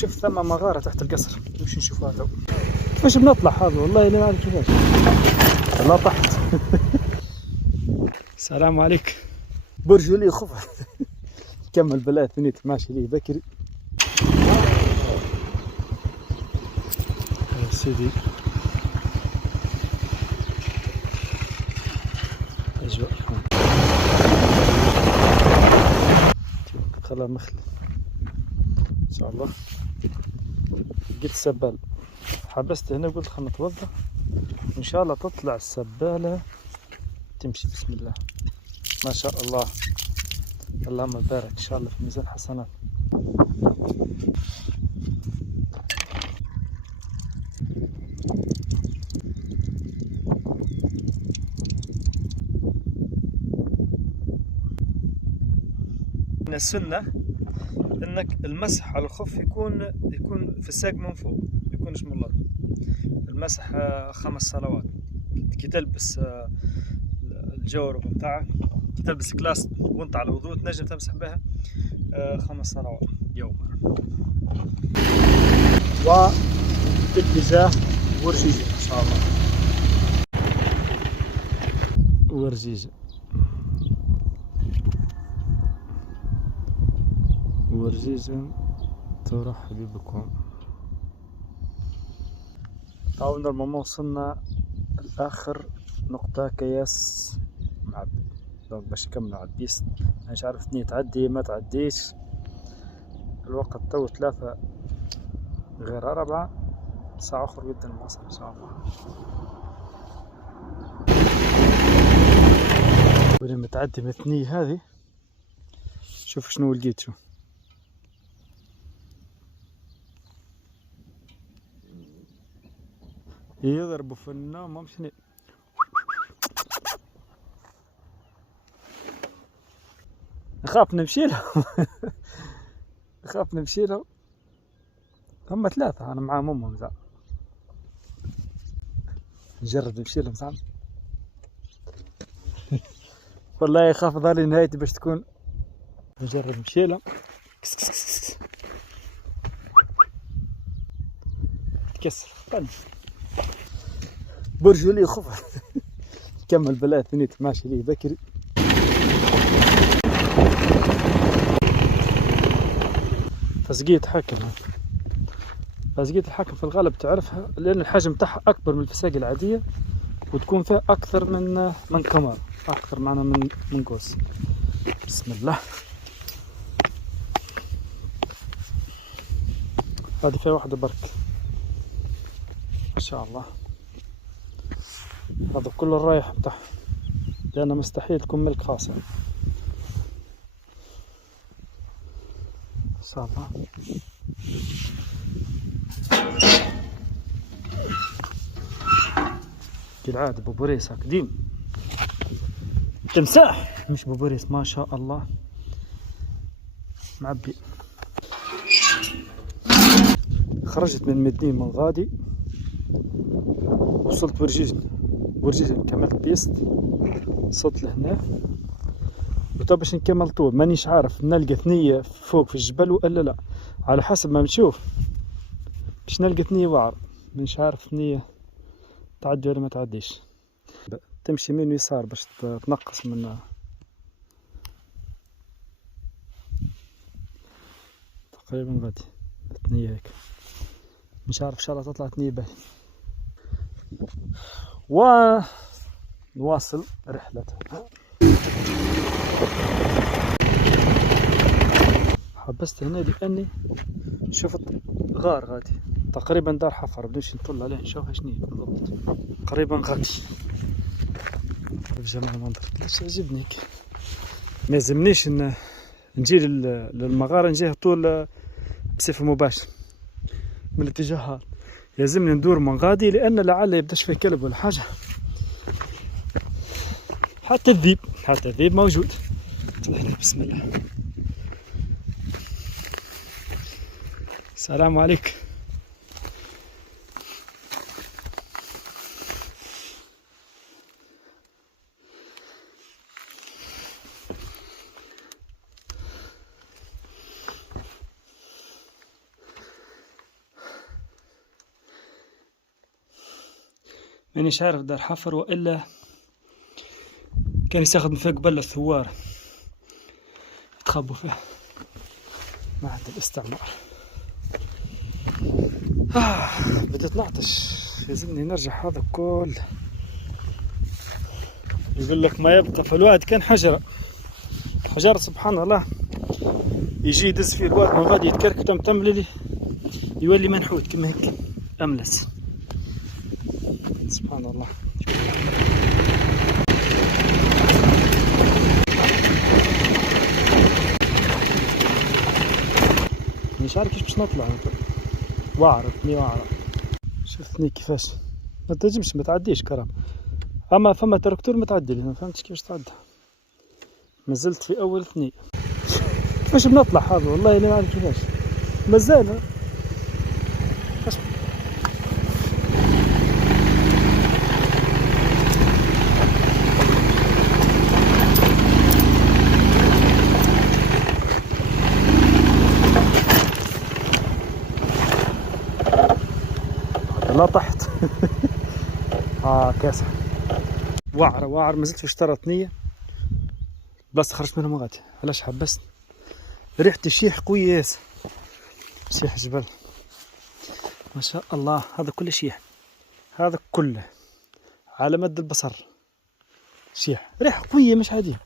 شوف ثم مغارة تحت القصر، نمشي نشوفها تو. مش بنطلع هذا والله اللي ما أعرف كيفاش. لا طحت. السلام عليكم. برج لي خف. كمل بلا ثنيت ماشي لي بكري. يا سيدي أجواء خلا مخل إن شاء الله. لقيت السبال حبست هنا قلت خلنا نتوضا إن شاء الله تطلع السبالة تمشي. بسم الله ما شاء الله، اللهم بارك إن شاء الله في ميزان حسنات. من السنة انك المسح على الخف يكون في الساق من فوق، ما يكونش من الارض. المسح 5 صلوات. كي تلبس الجورب بتاعك، كي تلبس كلاس وانت على الوضوء تنجم تمسح بها 5 صلوات يوما. واتجاه ورجيجة ان شاء الله. ورجيجة ورجيجة ترحب بكم. تعاون الماما وصلنا لآخر نقطة كياس معبي. دونك باش نكملو على البيست مش عارف ثنية تعدي ما تعديش. الوقت تو 3 غير 4 ساعة أخرى قدام نوصل إن شاء الله. ولما تعدي من الثنية هذه شوف شنو لقيت. شوف يضربوا في النوم ممشي. نخاف نمشي لهم. نخاف نمشي لهم. هم 3 أنا معاهم أمهم زعما. نجرب نمشي لهم زعما. والله يخاف ظهري نهايتي باش تكون. نجرب نمشي لهم. كس كس كس كس. تكسر طن. برج لي خف. كمل بلا ثنيت ماشي لي بكري. فسقية حاكم. فسقية الحاكم في الغالب تعرفها لأن الحجم تاعها أكبر من الفساقة العادية وتكون فيها أكثر من كمر، أكثر معنا من قوس. بسم الله. هذه فيها واحدة برك ما شاء الله. هذا كله الرايح بتاعها لأنه مستحيل تكون ملك خاص يعني. ما شاء الله. كالعادة بوبوريس قديم. تمساح مش بوبوريس ما شاء الله معبي. خرجت من مدين من غادي وصلت ورجيجن كملت بيست وصلت لهنا. وطب باش نكمل طول مانيش عارف نلقى ثنية فوق في الجبل ولا لا، على حسب ما نشوف باش نلقى ثنية وعر. مانيش عارف ثنية تعدي ولا ما تعديش. تمشي يمين ويسار باش تنقص من تقريبا غادي ثنية هيك. مش عارف ان شاء الله تطلع ثنية باهي. ونواصل رحلتنا. حبست هنا لاني شفت غار غادي تقريبا دار حفر بدوش نطل عليه نشوفها شنو بالضبط. تقريبا غادي بجمال المنظر كلش عجبني. ما يلزمنيش نجي للمغارة نجيه طول بصفة مباشرة من الاتجاهات، يلزمني ندور من غادي لأن لعل يبداش فيه كلب ولا حاجة. حتى الذيب موجود. بسم الله. السلام عليكم. مانيش عارف دار حفر وإلا كان يستخدم فيها قبل الثوار يتخبوا فيه معهد الاستعمار. بديت نعطش، لازمني نرجع هذا كل. يقول لك ما يبقى في الواد كان حجرة. حجر سبحان الله يجي يدز فيه الواد من غادي يتكركت تمللي يولي منحوت كما هيك أملس. سبحان الله. مش عارف كيف باش نطلع. واعرة شفتني كيفاش ما تنجمش ما تعديش كرام. اما فما تراكتور ما تعدي لي، ما فهمتش كيفاش تعدى. ما زلت في اول ثنية. كيفاش بنطلع هذا والله اللي ما عارف كيفاش مازال. لا طحت. كاسح. وعر ما زلت في شطرة ثنية بس خرجت منهم غادي. علاش حبست؟ ريحة الشيح قوية ياسر. شيح جبل ما شاء الله. هذا كله شيح، هذا كله على مد البصر شيح. ريحة قوية مش عادية.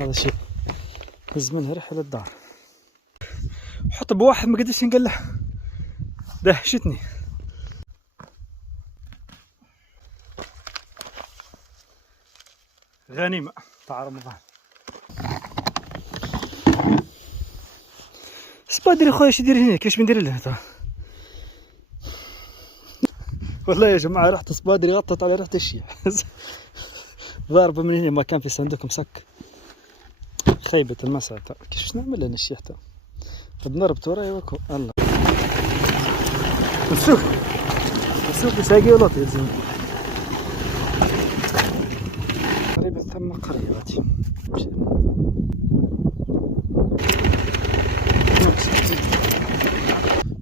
هذا شيء هز منها ريحة للدار. حط بواحد ما قدرش نقلع دهشتني. غنيمة تاع رمضان. سبادري خويا اش يدير هنا؟ كيفاش بندير له ترى؟ والله يا جماعة ريحة سبادري غطت على ريحة الشيح. ضاربة من هنا ما كان في صندوق مسك. خيبة المساء كيفاش نعمل لنا الشيح تا؟ بنربط وراي وكو الله. السوق ساقي ولطي يلزم. قريبا ثم قرية غادي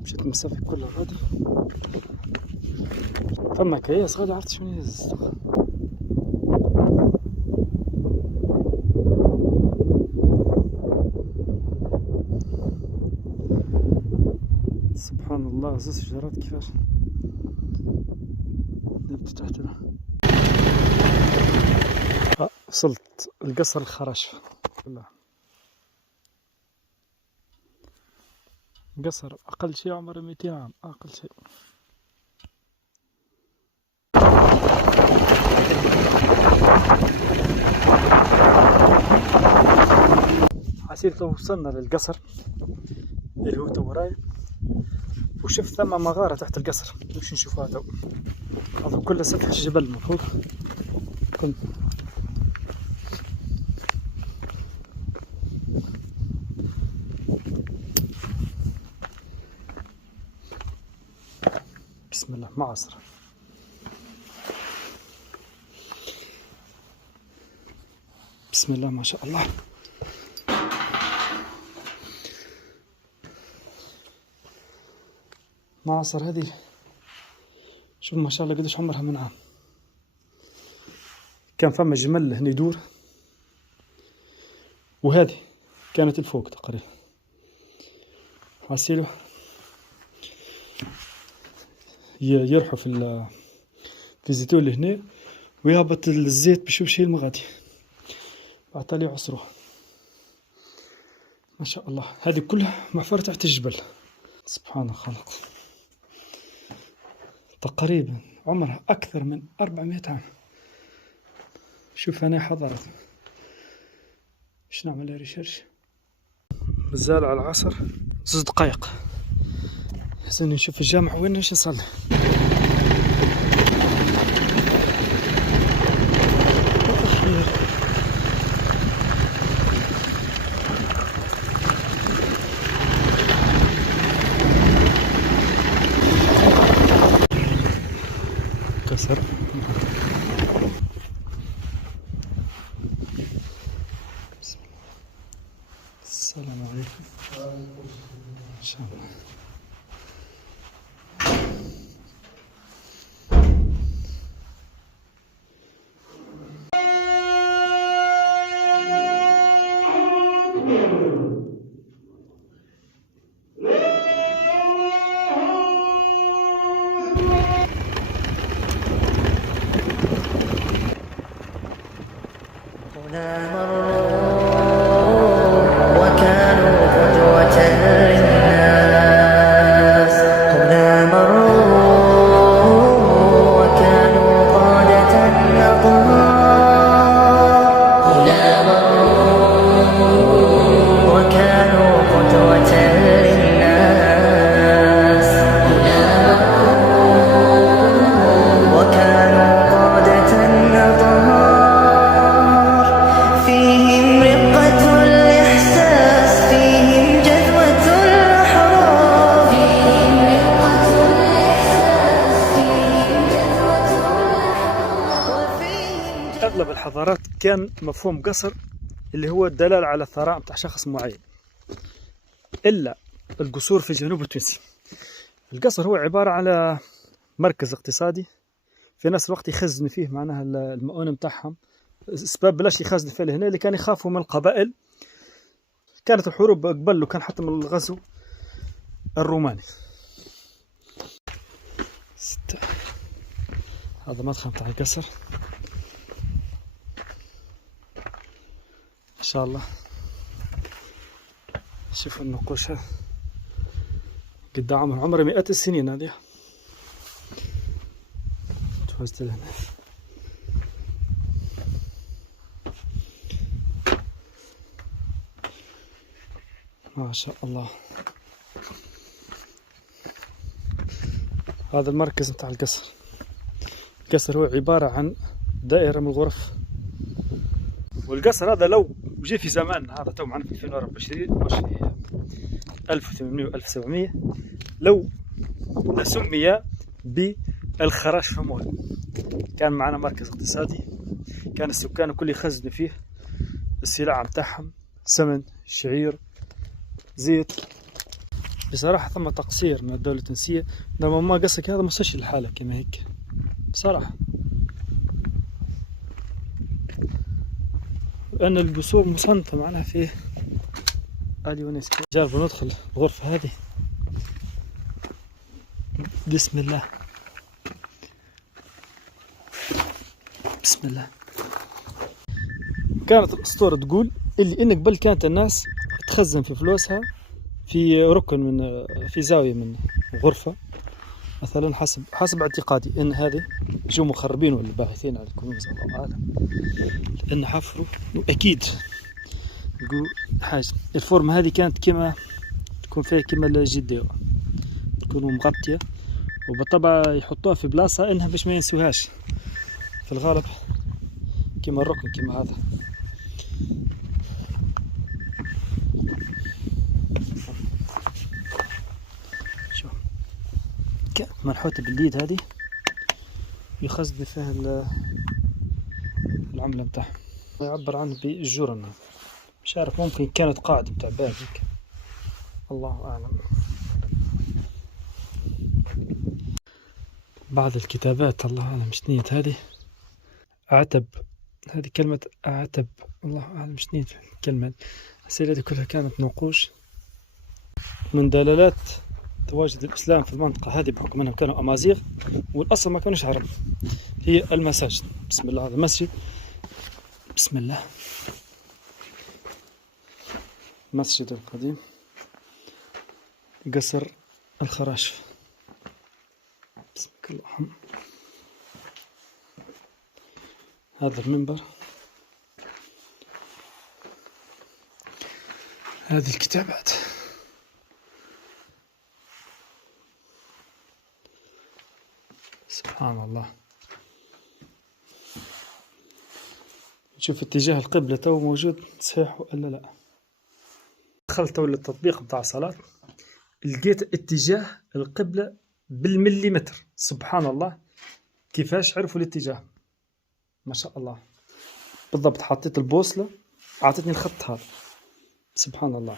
مشيت المسافة كلها غادي. ثم كياس غادي عرفت شنو يهز. سبحان الله زوز شجرات كيفاش نبت تحتنا. وصلت القصر الخرش. قصر أقل شيء عمره 200 عام أقل شيء. حسيت لو وصلنا للقصر اللي هو تو وراي وشفت ثم مغارة تحت القصر. وش نشوفها تو؟ هذا كله سفح الجبل المفروض. كنت بسم الله معصر. بسم الله ما شاء الله. معصر هذه شوف ما شاء الله قديش عمرها من عام. كان فما جمل هنا يدور وهذه كانت الفوق تقريبا. حاسيلو يرحوا في الزيتون اللي هنا ويهبط الزيت بشوف شيء المغادي بعد يعصروه. ما شاء الله هذه كلها محفورة تحت الجبل. سبحان الخالق. تقريبا عمرها أكثر من 400 عام. شوف هنا حضرت. باش نعمل ريشيرش. مازال على العصر 6 دقايق. حسني نشوف الجامع وين نمشي نصلي. كسر. السلام عليكم. إن شاء الله. وكانوا قدوة للناس. هنا مروا وكانوا قادة أطهار. هنا مروا وكانوا قدوة للناس. هنا مروا وكانوا قادة أطهار. فيهم رقة الإحساس، فيهم جذوة الأحرار. فيهم رقة الإحساس، فيهم جذوة الأحرار. وفيهم أغلب الحضارات كان مفهوم قصر اللي هو الدلالة على الثراء بتاع شخص معين، إلا القصور في جنوب التونسي. القصر هو عبارة على مركز اقتصادي في نفس الوقت يخزن فيه معناها المؤونة متاعهم. اسباب بلاش يخزن فيه هنا اللي كان يخافوا من القبائل، كانت الحروب قبل وكان حتى من الغزو الروماني. هذا مدخل بتاع القصر ان شاء الله. شوفوا النقوش قد عمر 100 السنين. هذه توزت لهنا ما شاء الله. هذا المركز بتاع القصر. القصر هو عبارة عن دائرة من الغرف، والقصر هذا لو جي في زمان هذا تو معنا في 2024 مش في 1800 و 1700 لو لسمي بالخراش فمول. كان معنا مركز اقتصادي، كان السكان الكل يخزنوا فيه السلع متاعهم، سمن، شعير، زيت. بصراحة ثم تقصير من الدولة التونسية لما ما قصك هذا ما صارش الحالة كما هيك بصراحة، لأن القصور مصنفة معناها فيه اليونسكو. جربوا ندخل الغرفة هذه. بسم الله بسم الله. كانت الأسطورة تقول اللي إن قبل كانت الناس تخزن في فلوسها في ركن من في زاوية من غرفة مثلا، حسب اعتقادي إن هذه جو مخربين ولا باحثين على الكنوز الله أعلم، لأن حفروا وأكيد يقول حاجة الفورمة هذه كانت كما تكون فيها كما الجدة تكون مغطية، وبالطبع يحطوها في بلاصة إنها باش ما ينسوهاش في الغالب كما الركن كما هذا. شوف كانت منحوتة باليد هذه يخزن فيها العملة متاعها، يعبر عنه بالجرن. مش عارف ممكن كانت قاعدة متاع باب هيك الله أعلم. بعض الكتابات الله أعلم شنية هذه. عتب، هذه كلمة عتب الله أعلم شنية الكلمة. الأسئلة هذه كلها كانت نقوش من دلالات تواجد الإسلام في المنطقة هذه بحكم أنهم كانوا أمازيغ والأصل ما كانوش عرب. هي المساجد. بسم الله. هذا المسجد بسم الله، مسجد القديم قصر الخراش. بسمك اللهم. هذا المنبر، هذه الكتابات. سبحان الله. نشوف اتجاه القبلة تو موجود صحيح ولا لا. دخلت تو للتطبيق بتاع الصلاة لقيت اتجاه القبلة بالمليمتر. سبحان الله كيفاش عرفوا الاتجاه ما شاء الله بالضبط. حطيت البوصلة أعطتني الخط هذا سبحان الله.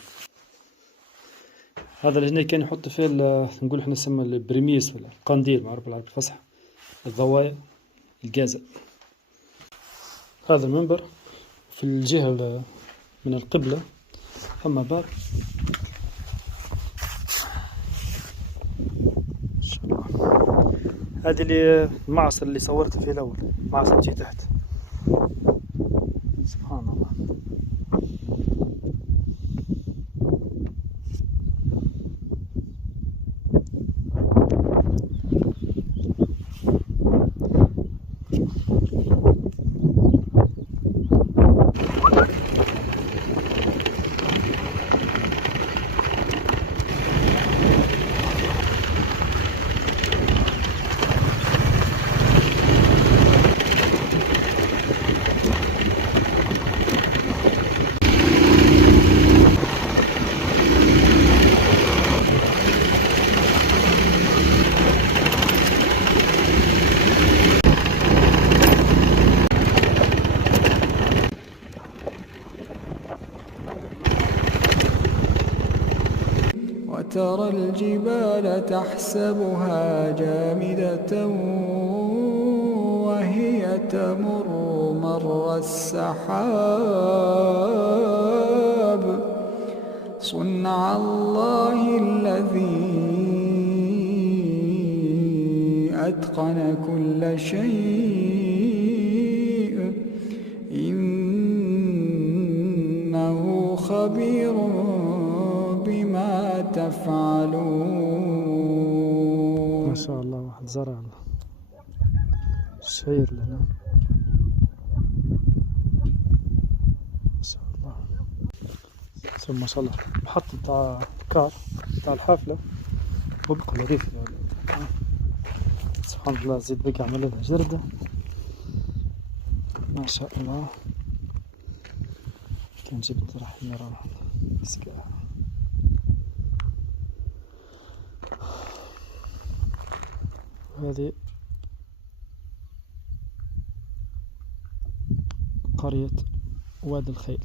هذا اللي هنا كان يحط فيه نقول احنا نسمى البريميس ولا القنديل معروف بالعربي الفصحى، الضوايا الجازة. هذا المنبر في الجهة من القبلة ثم باب. هذه اللي المعصر اللي صورت فيه الأول، معصر جي تحت. سبحان الله. وترى الجبال تحسبها جامدة وهي تمر مر السحاب صنع الله الذي أتقن كل شيء إنه خبير بما تفعلون. ما شاء الله، واحد زرع الشعير لنا ما شاء الله. ما شاء الله محطة تاع كار تاع الحافلة وبقى لطيف سبحان الله. زيد بقى عمل لها جردة ما شاء الله. كان جبت راح نرى مسكها. هذه قرية وادي الخيل.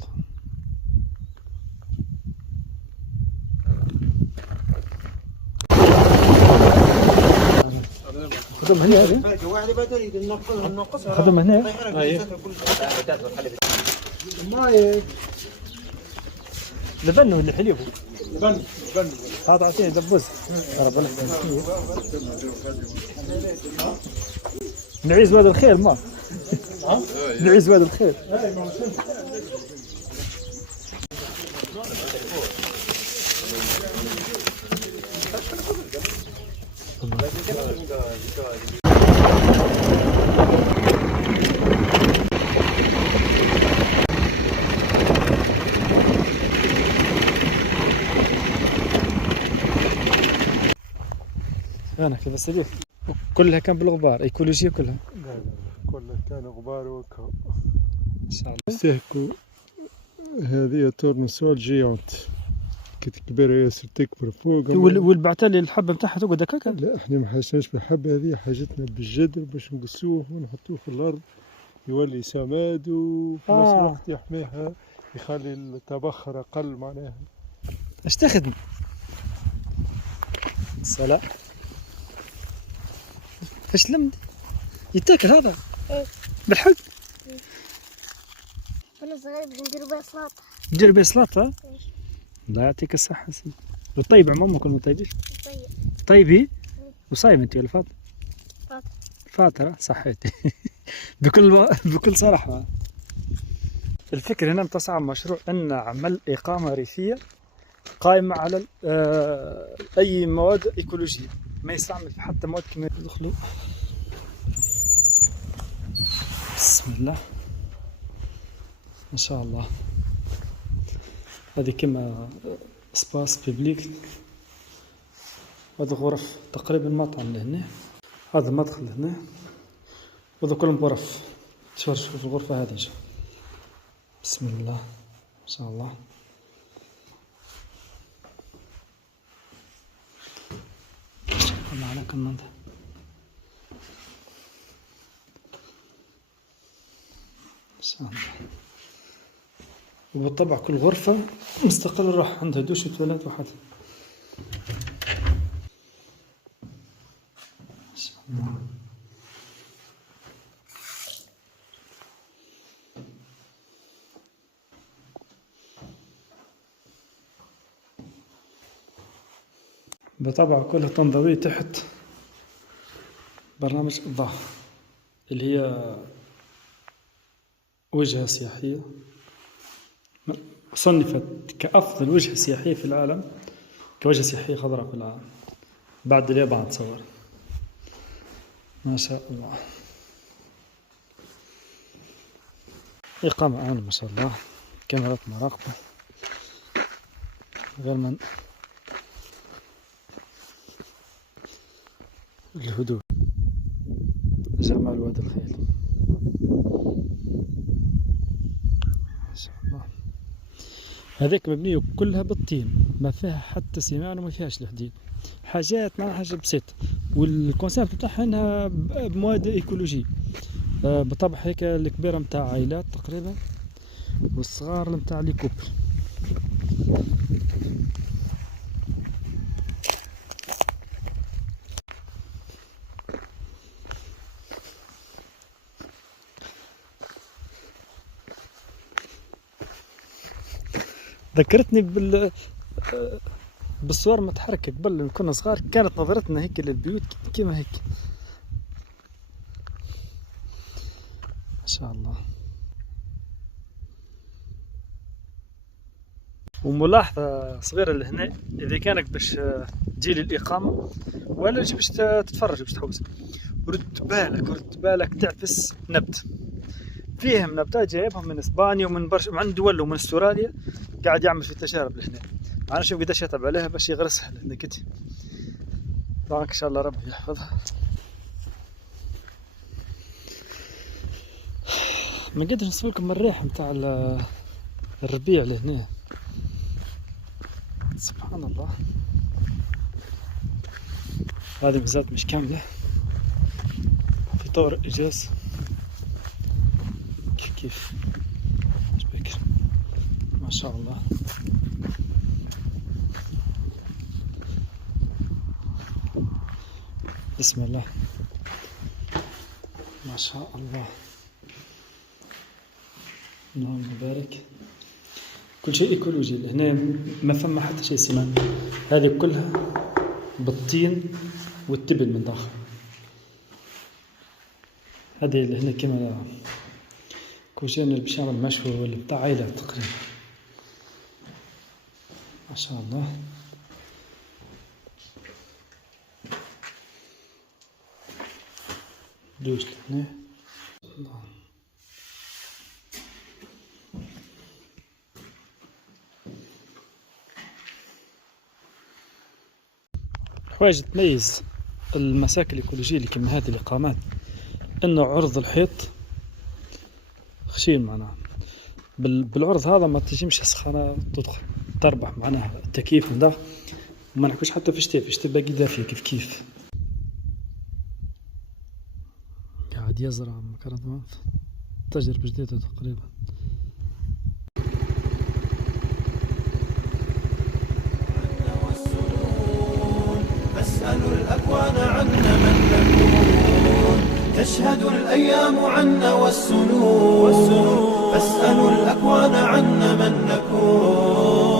خدهم هنا هذه خدهم هنا لبن ولا حليب؟ لبن هذا اعطيه دبوس. نعيز وادي الخيل ما نعيز وادي الخيل. أنا كيف أستدير كلها كان بالغبار إيكولوجيا كلها. لا كلها كان غبار وكا. إن شاء الله. استهكوا هذه تورنسول جيانت كنت كبيرة ياسر تكبر فوق. والبعتالي الحبة بتاعها تقعد هكاكا. لا احنا ما حاجناش بالحبة هذه، حاجتنا بالجدر باش نقصوه ونحطوه في الأرض يولي سماد وفي نفس الوقت يحميها، يخلي التبخر أقل معناها. اش تخدم؟ سلام. ايش لمد؟ يتاكل هذا؟ بالحق؟ وانا صغير باش نديرو بها سلطة. ندير به سلطة؟ الله يعطيك الصحة سيدي. وطيب عموما كل ما طيبيش؟ طيب. طيبي؟ وصايم انت ولا فاطر؟ فاطر. فاطرة صحيتي. بكل صراحة. الفكرة هنا متصعب مشروع ان عمل إقامة ريفية قائمة على أي مواد إيكولوجية، ما يستعمل في حتى مواد كيميائية. يدخلوا بسم الله ما شاء الله. هذه كما سباس بيبليك. هذا غرف تقريبا مطعم لهنا. هذا المدخل هنا وهذا كلهم غرف. تشوفوا في الغرفة هذه. بسم الله ما شاء الله. على كمان وبالطبع كل غرفة مستقلة راح عندها دوش وتواليت واحد. بالطبع كلها تنضوي تحت برنامج الضغط اللي هي وجهة سياحية، صنفت كأفضل وجهة سياحية في العالم، كوجهة سياحية خضراء في العالم بعد اليابان. تصور، ما شاء الله. إقامة آمنة ما شاء الله، كاميرات مراقبة، غير من الهدوء، جمال وادي الخيل ما شاء الله. هذيك مبنية كلها بالطين، ما فيها حتى سيمان وما فيهاش الحديد، حاجات مع حاجة بسيطة، والكونسيبت بتاعها انها بمواد ايكولوجي. بطبع هيك الكبيرة متاع عائلات تقريبا، والصغار متاع لي كوبل. ذكرتني بالصور متحركة قبل لما كنا صغار، كانت نظرتنا هيك للبيوت كيما هيك ما شاء الله. وملاحظة صغيرة لهنا، إذا كانك باش تجي للإقامة ولا باش تتفرج باش تحوس، رد بالك تعفس نبت. فيهم نباتات جايبهم من اسبانيا ومن من دول ومن استراليا، قاعد يعمل في تجارب لهنا. انا شوف قديش يتعب عليها باش يغرسها لهنا كتي. دونك ان شاء الله ربي يحفظها. ما قدرش نصور لكم الريحه نتاع الربيع لهنا، سبحان الله. هذه مزاد مش كامله، في طور اجاز كيف بكر ما شاء الله. بسم الله ما شاء الله، اللهم بارك. كل شيء ايكولوجي هنا، ما فما حتى شيء سمان. هذه كلها بالطين والتبن من داخل. هذه اللي هنا كما كوشين اللي باش يعمل مشوي ولا بتاع عائلة تقريبا ما شاء الله. دوش لهنا الله. الحوايج تميز المساكن الإيكولوجية اللي كما هذه الإقامات، إنه عرض الحيط خشين معناها. بالعرض هذا ما تجيمش سخانة تدخل تربح معناها التكييف من داخل، وما نحكوش حتى في الشتاء باقي دافية كيف قاعد يزرع مكرونة. تجربة جديدة تقريبا. فاسأل الأكوان عنا من نكون، تشهد الأيام عنا والسنون. فاسأل الأكوان عنا من نكون.